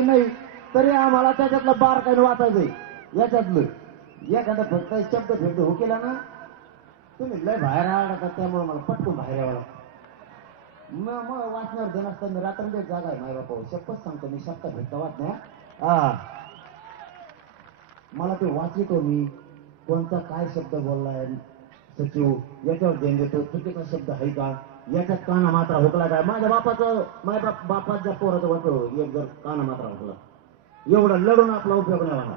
वाचायची नाही तरी आम्हाला त्याच्यातलं बारकाईने वाचायचंय. याच्यातलं एखादा फक्त शब्द फिरतो हो केला ना तुम्ही लय बाहेर आला त्यामुळे मला पटकून बाहेर यावं लागतं. मग वाचण्यावर देणं असतं. मी रात्रंदिवस जागा आहे माय बापा शपथ सांगतो मी शब्द भेटता वाच नाही. हा मला ते वाचितो मी कोणता काय शब्द बोललाय सचिव याच्यावर ध्यान देतो. चुकीचा शब्द आहे का याच्यात काना मात्रा हुकला काय. माझ्या बापाच्या पोराचं वाटतो एक जर काना मात्रा हुकला एवढं लढून आपला उपयोग नाही होणार.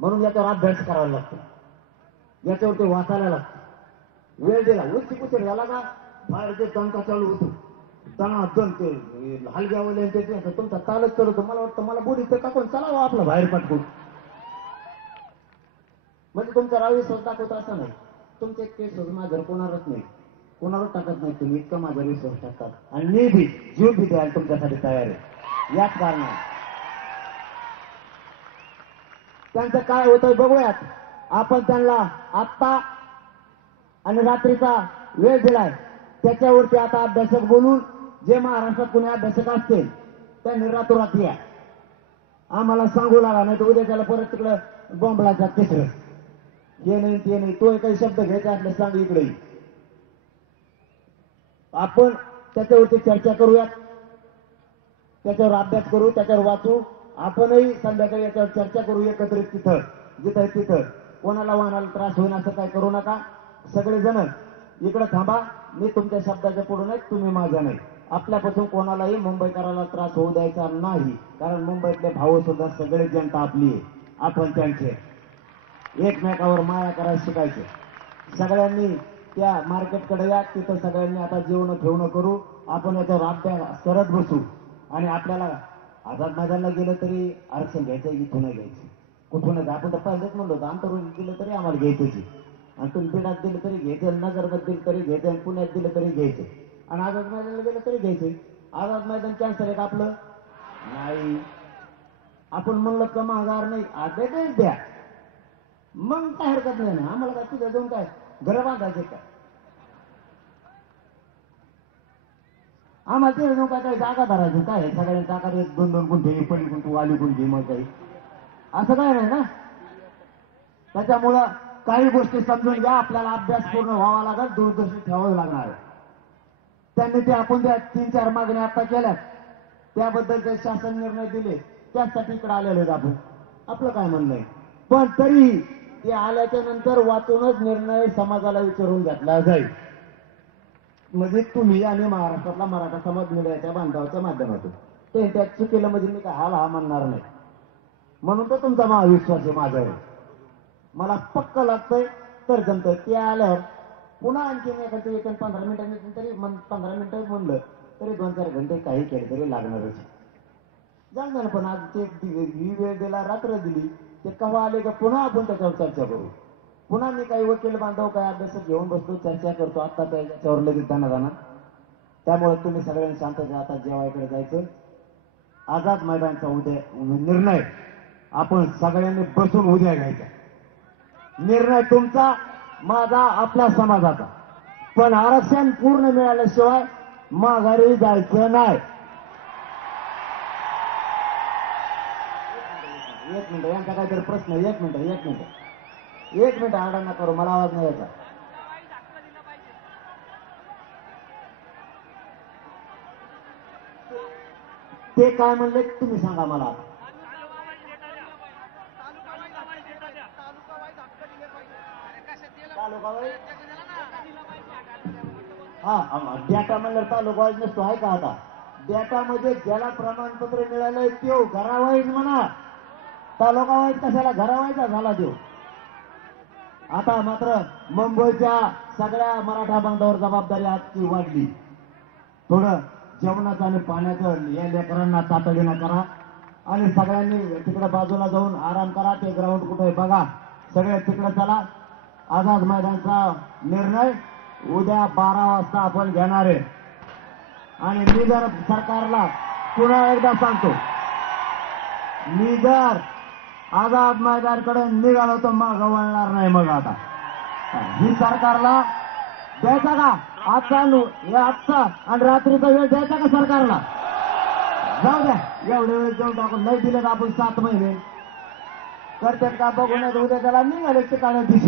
म्हणून याच्यावर अभ्यास करावा लागतो. याच्यावर ते वाचायला लागतं. वेळ दिला उच्च कुठे झाला का बाहेर ते दणका चालू होतो. दणा दण ते हलग्यावले तुमचा चालत चालवतो. मला वाटतं मला बोली तर टाकून चलावं आपलं बाहेर पटकून. म्हणजे तुमचा राविश्वास दाखवतो असं नाही. तुमचे केस माझ्यावर कोणालाच नाही कोणावर टाकत नाही. तुम्ही इतका माझ्यावर विश्वास टाकतात आणि मी बी जीव बी द्यायला तुमच्यासाठी तयार आहे. याच कारणाने त्यांचं काय होतंय बघूयात. आपण त्यांना आत्ता आणि रात्रीचा वेळ दिलाय त्याच्यावरती आता अभ्यासक बोलून जे महाराष्ट्रात कोणी अभ्यासक असतील त्यांनी रातोरात या. आम्हाला सांगू लागा नाही तर उद्या त्याला परत तिकडं बॉम्बलाचा तिसरं हे नाही ते नाही. तो काही शब्द घ्यायचा असले सांग इकडे. आपण त्याच्यावरती चर्चा करूयात. त्याच्यावर अभ्यास करू त्याच्यावर वाचू. आपणही संध्याकाळी याच्यावर चर्चा करू एकत्रित तिथं जिथं तिथं. कोणाला वाहनाला त्रास होईल असं काय करू नका. सगळेजण इकडे थांबा. मी तुमच्या शब्दाच्या पुढे नाही तुम्ही माझ्या नाही. आपल्यापासून कोणालाही मुंबईकराला त्रास होऊ द्यायचा नाही. कारण मुंबईतले भाऊ सुद्धा सगळे जनता आपली आहे. आपण त्यांचे एकमेकावर माया करायला शिकायचे. सगळ्यांनी त्या मार्केटकडे या. तिथं सगळ्यांनी आता जेवण ठेवणं करू. आपण याच्यावर अभ्यास करत बसू. आणि आपल्याला आझाद मैदानला गेलं तरी आरक्षण घ्यायचं इथून घ्यायचं कुठून आपण तर पहिलेच म्हणलो होतं आंतरराष्ट्रीय दिलं तरी आम्हाला घ्यायचं. आणि तुम्ही बिडात दिलं तरी घ्यायचं नगरमध्ये दिलं तरी घ्यायचं आणि पुण्यात दिलं तरी घ्यायचं आणि आझाद मैदानला गेलं तरी घ्यायचं. आझाद मैदान कॅन्सर आहे का आपलं नाही. आपण म्हणलं का महागार नाही आदेश द्या मग काय हरकत नाही ना. आम्हाला काय तुझ्या जाऊन काय घर बांधायचे काय आम्हाला ते जाऊन काय काही जागा धरायचं काय सगळ्यांनी जागा देत 2-2 गुंठे पडी गुंठू वाली गुंठी मग काही असं काय नाही ना. त्याच्यामुळं काही गोष्टी समजून घ्या. आपल्याला अभ्यास पूर्ण व्हावा लागेल. दूरदर्शी ठेवावं लागणार. त्यांनी ते आपण त्या 3-4 मागण्या आता केल्यात त्याबद्दल जे शासन निर्णय दिले त्यासाठी इकडे आलेले आहेत आपण. आपलं काय म्हणणं आहे. पण तरी ते आल्याच्या नंतर वाचूनच निर्णय समाजाला विचारून घेतला जाईल. म्हणजे तुम्ही आणि महाराष्ट्रातला मराठा समाज मीडियाच्या बांधवाच्या माध्यमातून ते त्यात चुकीला म्हणजे मी काय हा म्हणणार नाही. म्हणून तर तुमचा महाविश्वास आहे माझ्यावर. मला पक्क लागतंय तर जमतंय. ते आल्यावर पुन्हा आणखीन एखादी 15 मिनिटांनी तरी 15 मिनिटं म्हणलं तरी 2-4 घंटे काही केले तरी लागणारच. जाणार पण आज ते ही वेळ दिला रात्र दिली ते केव्हा आले का पुन्हा आपण त्याच्यावर चर्चा करू. पुन्हा मी काही वकील बांधव काय अभ्यासक घेऊन बसतो चर्चा करतो. आता त्याच्यावर लगेच जाणार. त्यामुळे तुम्ही सगळ्यांनी शांत आता जेवायकडे जायचं. आझाद मैदानचा उद्या निर्णय आपण सगळ्यांनी बसून उद्या घ्यायचा. निर्णय तुमचा माझा आपल्या समाजाचा. पण आरक्षण पूर्ण मिळाल्याशिवाय माघारी जायचं नाही. एक मिनिट यांचा काहीतरी प्रश्न. एक मिनिट आडांना करू मला आवाज नाही यायचा. ते काय म्हणले तुम्ही सांगा मला. हा डेटा म्हणलं तालुका वाईज नसतो आहे का. आता डेटामध्ये ज्याला प्रमाणपत्र मिळालंय तो घरावाईज म्हणा. तालुका वाईज कशाला घरावाईचा झाला तो. आता मात्र मुंबईच्या सगळ्या मराठा बांधवावर जबाबदारी आजची वाढली. थोडं जेवणाचं आणि पाण्याचं या लेकरांना तातडीनं करा आणि सगळ्यांनी तिकडे बाजूला जाऊन आराम करा. ते ग्राउंड कुठे बघा. सगळे तिकडे चला. आझाद मैदानचा निर्णय उद्या 12 वाजता आपण घेणार आहे. आणि मी जर सरकारला पुन्हा एकदा सांगतो मी जर आझाद मैदानकडे निघालो तर मागं वळणार नाही. मग आता ही सरकारला द्यायचा का आजचा आणि रात्रीचा वेळ द्यायचा का सरकारला. जाऊ द्या एवढ्या वेळेस जाऊन टाकून नाही दिलं तर आपण 7 महिने करतात का बघू नाही उद्या त्याला निघाले ते काढत